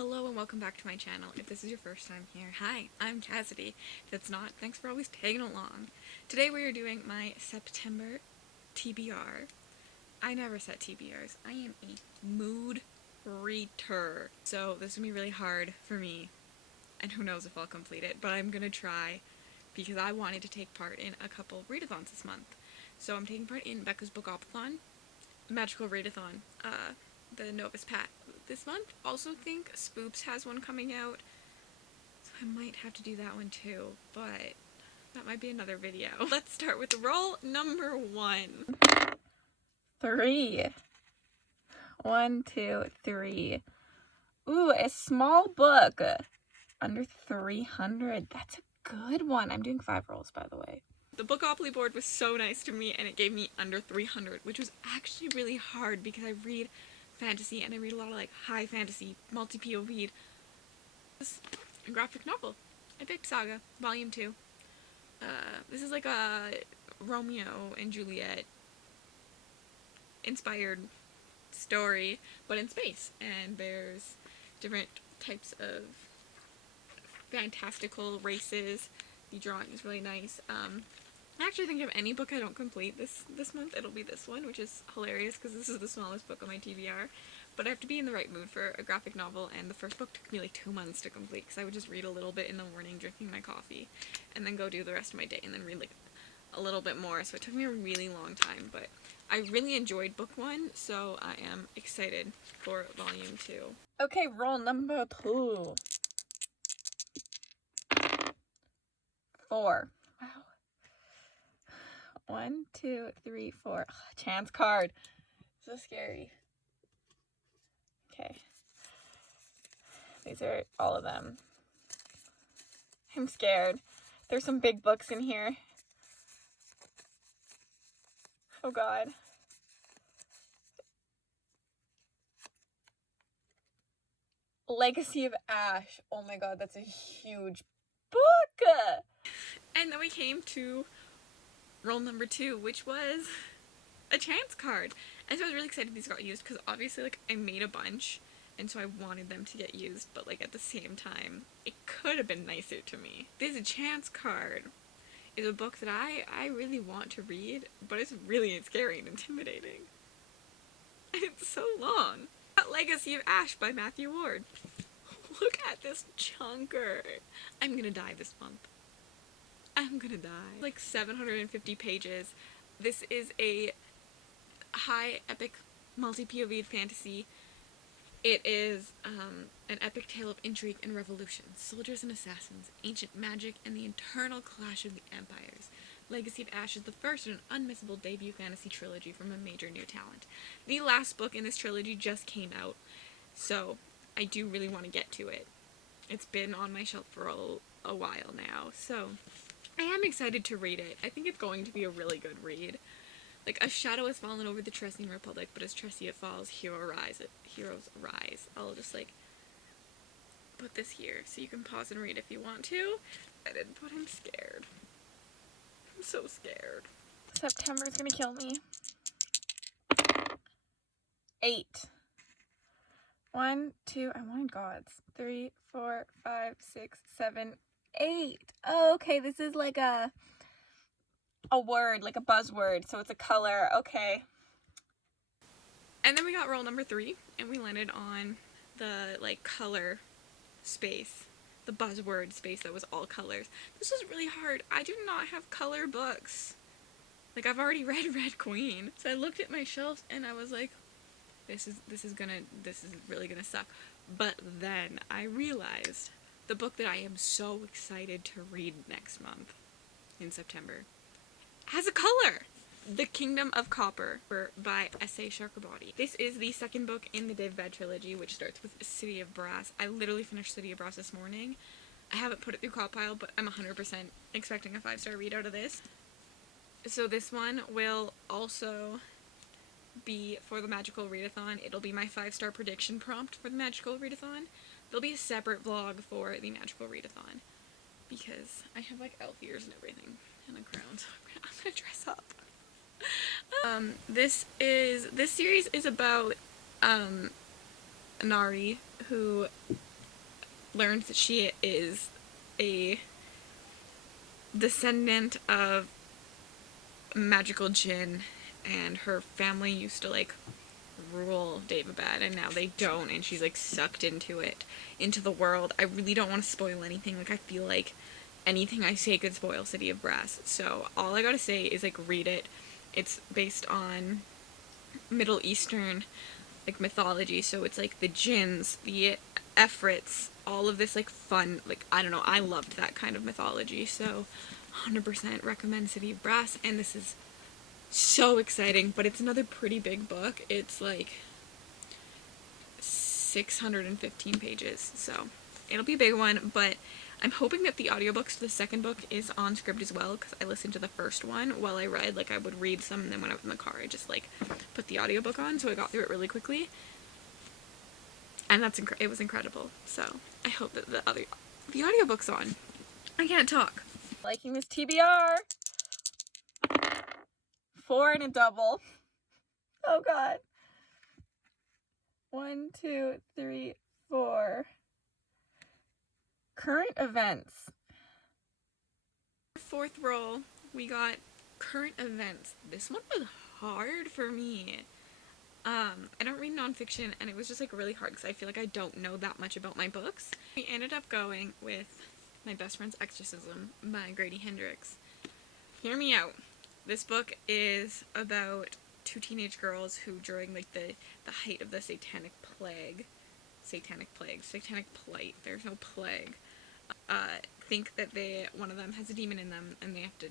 Hello and welcome back to my channel. If this is your first time here, hi, I'm Cassidy. If it's not, thanks for always tagging along. Today we are doing my September TBR. I never set TBRs. I am a mood reader. So this is going to be really hard for me, and who knows if I'll complete it, but I'm going to try because I wanted to take part in a couple readathons this month. So I'm taking part in Becca's Bookoplothon, Magical Readathon, the Novus Pat this month. Also think SPOOPS has one coming out, so I might have to do that one too, but that might be another video. Let's start with roll number 1. 3. 1, 2, 3. Ooh, a small book. Under 300. That's a good one. I'm doing 5 rolls, by the way. The Bookopoly board was so nice to me, and it gave me under 300, which was actually really hard because I read fantasy and I read a lot of like high fantasy, multi-POV. This is a graphic novel. I picked Saga, Volume 2. This is like a Romeo and Juliet inspired story, but in space, and there's different types of fantastical races. The drawing is really nice. I actually think if any book I don't complete this month, it'll be this one, which is hilarious because this is the smallest book on my TBR. But I have to be in the right mood for a graphic novel, and the first book took me like 2 months to complete because I would just read a little bit in the morning drinking my coffee, and then go do the rest of my day and then read like a little bit more. So it took me a really long time, but I really enjoyed book 1, so I am excited for volume 2. Okay, roll number 2. 4. Wow. 1, 2, 3, 4. Ugh, chance card. So scary. Okay. These are all of them. I'm scared. There's some big books in here. Oh god. Legacy of Ash. Oh my god, that's a huge book! And then we came to roll number 2, which was a chance card. And so I was really excited these got used because obviously like I made a bunch, and so I wanted them to get used, but like at the same time it could have been nicer to me. This chance card is a book that I really want to read, but it's really scary and intimidating. And it's so long. Legacy of Ash by Matthew Ward. Look at this chunker. I'm gonna die this month. I'm gonna die. Like 750 pages. This is a high epic multi-POV fantasy. It is an epic tale of intrigue and revolution, soldiers and assassins, ancient magic, and the eternal clash of the empires. Legacy of Ash is the first in an unmissable debut fantasy trilogy from a major new talent. The last book in this trilogy just came out, so I do really want to get to it. It's been on my shelf for a while now, so I am excited to read it. I think it's going to be a really good read. Like, a shadow has fallen over the Tressian Republic, but as Tressia falls, heroes arise. I'll just, like, put this here so you can pause and read if you want to. But I'm scared. I'm so scared. September's gonna kill me. 8. 1, 2, I wanted gods. 3, 4, 5, 6, 7, 8. Oh, okay, this is like a word, like a buzzword, so it's a color. Okay. And then we got roll number 3, and we landed on the, like, color space. The buzzword space that was all colors. This was really hard. I do not have color books. Like, I've already read Red Queen. So I looked at my shelves and I was like, this is really gonna suck. But then I realized the book that I am so excited to read next month in September has a color. The Kingdom of Copper by S.A. Sharkabadi. This is the second book in the Bad trilogy, which starts with City of Brass. I literally finished City of Brass this morning. I haven't put it through Compile, but I'm 100% expecting a 5-star read out of this. So this one will also be for the Magical Readathon. It'll be my 5-star prediction prompt for the Magical Readathon. There'll be a separate vlog for the Magical Readathon because I have like elf ears and everything and a crown, so I'm gonna dress up. This series is about Nari, who learns that she is a descendant of magical jinn, and her family used to like rule Daevabad, and now they don't, and she's like sucked into it, into the world. I really don't want to spoil anything. Like, I feel like anything I say could spoil City of Brass, so all I gotta say is like read it. It's based on Middle Eastern like mythology, so it's like the jinns, the Efrits, all of this like fun, like I don't know, I loved that kind of mythology, so 100% recommend City of Brass. And this is so exciting, but it's another pretty big book. It's like 615 pages, so it'll be a big one. But I'm hoping that the audiobooks for the second book is on script as well, because I listened to the first one while I read. Like, I would read some, and then when I was in the car, I just like put the audiobook on, so I got through it really quickly, and it was incredible. So I hope that the audiobook's on. I can't talk. Liking this TBR. 4 and a double. Oh god. 1, 2, 3, 4. Current events. Fourth roll, we got current events. This one was hard for me. I don't read nonfiction, and it was just like really hard because I feel like I don't know that much about my books. We ended up going with My Best Friend's Exorcism by Grady Hendrix. Hear me out. This book is about two teenage girls who, during like the height of the satanic plight, there's no plague, think that one of them has a demon in them and they have to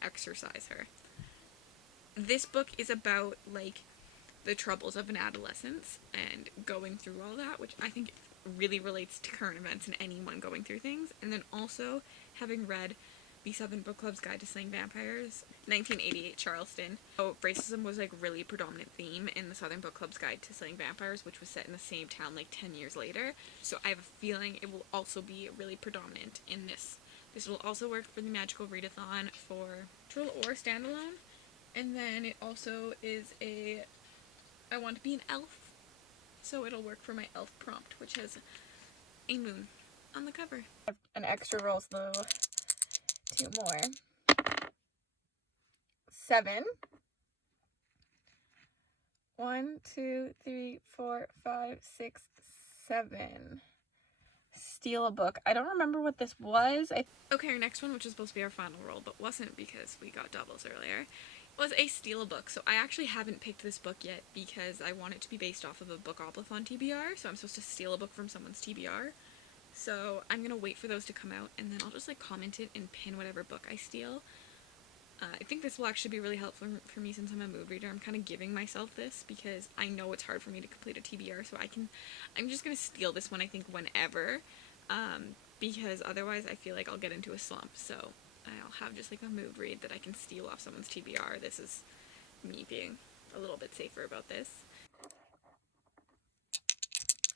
exorcise her. This book is about like the troubles of an adolescence and going through all that, which I think really relates to current events and anyone going through things. And then also having read The Southern Book Club's Guide to Slaying Vampires, 1988 Charleston. So racism was like really predominant theme in the Southern Book Club's Guide to Slaying Vampires, which was set in the same town like 10 years later. So I have a feeling it will also be really predominant in this. This will also work for the Magical Readathon for neutral or standalone. And then it also is I want to be an elf, so it'll work for my elf prompt, which has a moon on the cover. An extra roll, so 2 more. 7. 1, 2, 3, 4, 5, 6, 7. Steal a book. I don't remember what this was. Okay, our next one, which was supposed to be our final roll, but wasn't because we got doubles earlier, was a steal a book. So I actually haven't picked this book yet because I want it to be based off of a Bookoplothon TBR, so I'm supposed to steal a book from someone's TBR. So I'm gonna wait for those to come out, and then I'll just like comment it and pin whatever book I steal. I think this will actually be really helpful for me since I'm a mood reader. I'm kind of giving myself this because I know it's hard for me to complete a TBR, so I'm just gonna steal this one, I think, whenever, because otherwise I feel like I'll get into a slump. So I'll have just like a mood read that I can steal off someone's TBR. This is me being a little bit safer about this.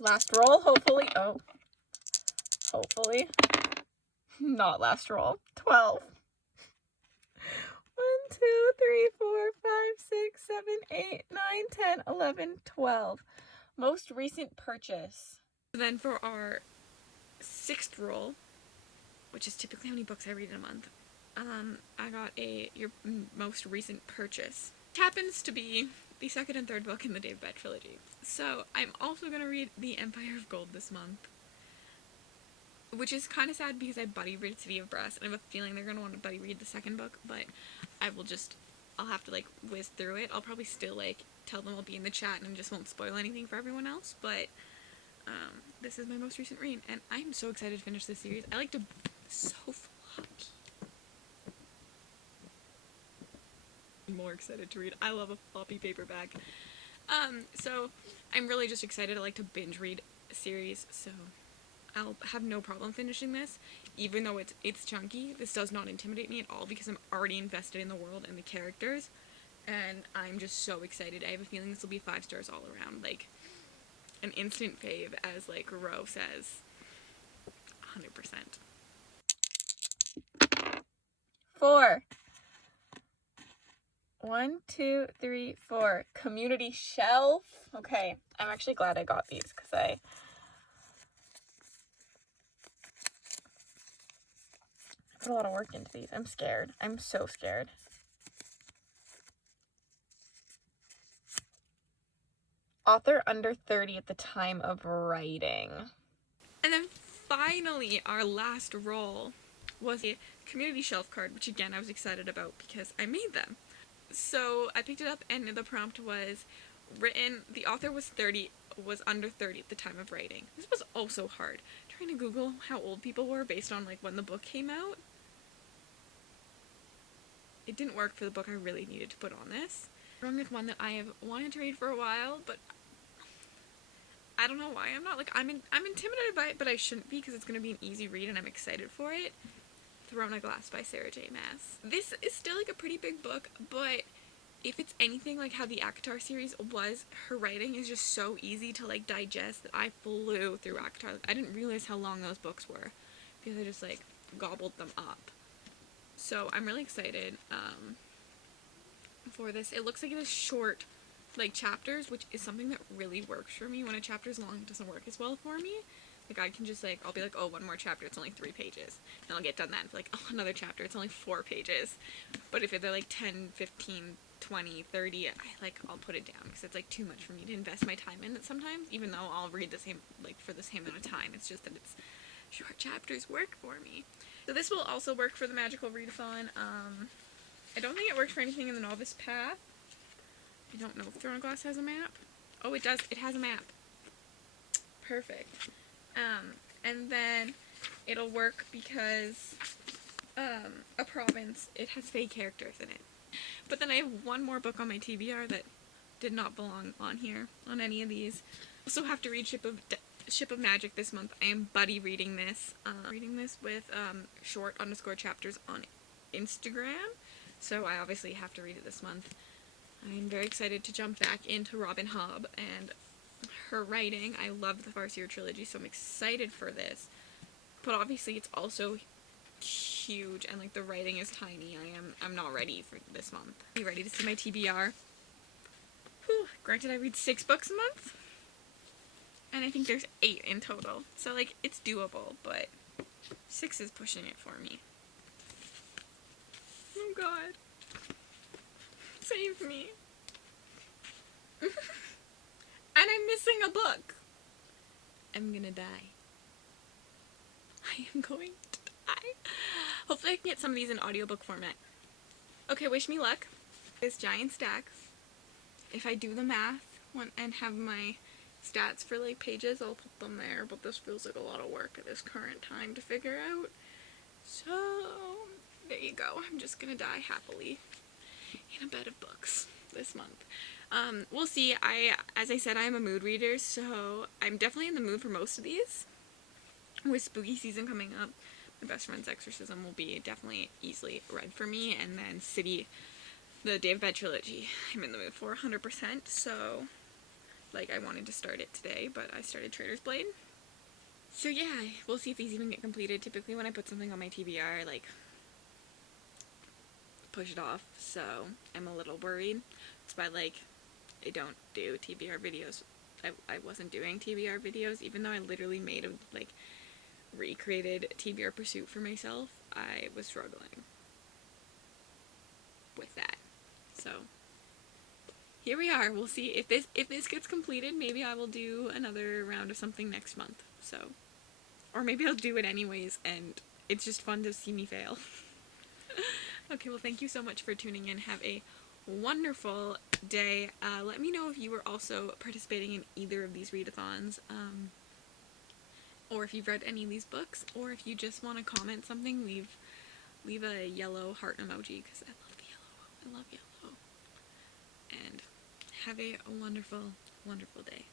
Last roll, hopefully. Oh. Hopefully. Not last roll. 12. 1, 2, 3, 4, 5, 6, 7, 8, 9, 10, 11, 12. Most recent purchase. Then for our sixth roll, which is typically how many books I read in a month, I got your most recent purchase. It happens to be the second and third book in the Daevabad trilogy. So I'm also going to read The Empire of Gold this month, which is kind of sad because I buddy read City of Brass, and I have a feeling they're going to want to buddy read the second book, but I'll have to like whiz through it. I'll probably still like tell them I'll be in the chat and just won't spoil anything for everyone else, but this is my most recent read, and I'm so excited to finish this series. I like to so floppy. I'm more excited to read. I love a floppy paperback. So I'm really just excited. I like to binge read a series, so I'll have no problem finishing this, even though it's chunky. This does not intimidate me at all because I'm already invested in the world and the characters, and I'm just so excited. I have a feeling this will be 5 stars all around, like an instant fave, as like Ro says. 100%. 4. 1, 2, 3, 4. Community shelf. Okay, I'm actually glad I got these because put a lot of work into these. I'm scared. I'm so scared. Author under 30 at the time of writing. And then finally, our last roll was a community shelf card, which again I was excited about because I made them. So I picked it up and the prompt was written, the author was under 30 at the time of writing. This was also hard. Trying to Google how old people were based on like when the book came out. It didn't work for the book I really needed to put on this. I'm going with one that I have wanted to read for a while, but I don't know why I'm not. Like, I'm intimidated by it, but I shouldn't be because it's going to be an easy read and I'm excited for it. Thrown a Glass by Sarah J. Maas. This is still like a pretty big book, but if it's anything like how the ACOTAR series was, her writing is just so easy to like digest that I flew through ACOTAR. I didn't realize how long those books were because I just like gobbled them up. So I'm really excited for this. It looks like it is short, like chapters, which is something that really works for me. When a chapter is long, it doesn't work as well for me. Like I can just like, I'll be like, oh, one more chapter, it's only 3 pages. And I'll get done that and be like, oh, another chapter, it's only 4 pages. But if they're like 10, 15, 20, 30, I'll put it down because it's like too much for me to invest my time in it sometimes, even though I'll read the same, like for the same amount of time. It's just that it's short chapters work for me. So this will also work for the Magical Readathon. I don't think it works for anything in the Novice Path. I don't know if Thrown Glass has a map. Oh, it does. It has a map. Perfect. And then it'll work because a province, it has fake characters in it. But then I have one more book on my TBR that did not belong on here, on any of these. Also have to read Ship of Magic this month. I am buddy reading this. Reading this with short_chapters on Instagram. So I obviously have to read it this month. I'm very excited to jump back into Robin Hobb and her writing. I love the Farseer trilogy, so I'm excited for this. But obviously it's also huge and like the writing is tiny. I'm not ready for this month. Are you ready to see my TBR? Whew, granted I read 6 books a month. And I think there's 8 in total. So like it's doable, but 6 is pushing it for me. Oh god. Save me. And I'm missing a book. I'm gonna die. I am going to die. Hopefully I can get some of these in audiobook format. Okay, wish me luck. This giant stack. If I do the math and have my stats for like pages, I'll put them there, but this feels like a lot of work at this current time to figure out. So, there you go. I'm just gonna die happily in a bed of books this month. We'll see. As I said, I am a mood reader, so I'm definitely in the mood for most of these. With spooky season coming up, my best friend's exorcism will be definitely easily read for me, and then City, the Day of Bed trilogy, I'm in the mood for 100%, so, like, I wanted to start it today, but I started Traitor's Blade. So yeah, we'll see if these even get completed. Typically when I put something on my TBR, I, like, push it off, so I'm a little worried. That's why, like, I don't do TBR videos. I wasn't doing TBR videos, even though I literally made a, like, recreated TBR Pursuit for myself. I was struggling with that. So here we are. We'll see if this gets completed. Maybe I will do another round of something next month. So, or maybe I'll do it anyways, and it's just fun to see me fail. Okay, well, thank you so much for tuning in. Have a wonderful day. Let me know if you were also participating in either of these readathons, or if you've read any of these books, or if you just want to comment something, leave a yellow heart emoji, because I love the yellow. I love yellow. And have a wonderful, wonderful day.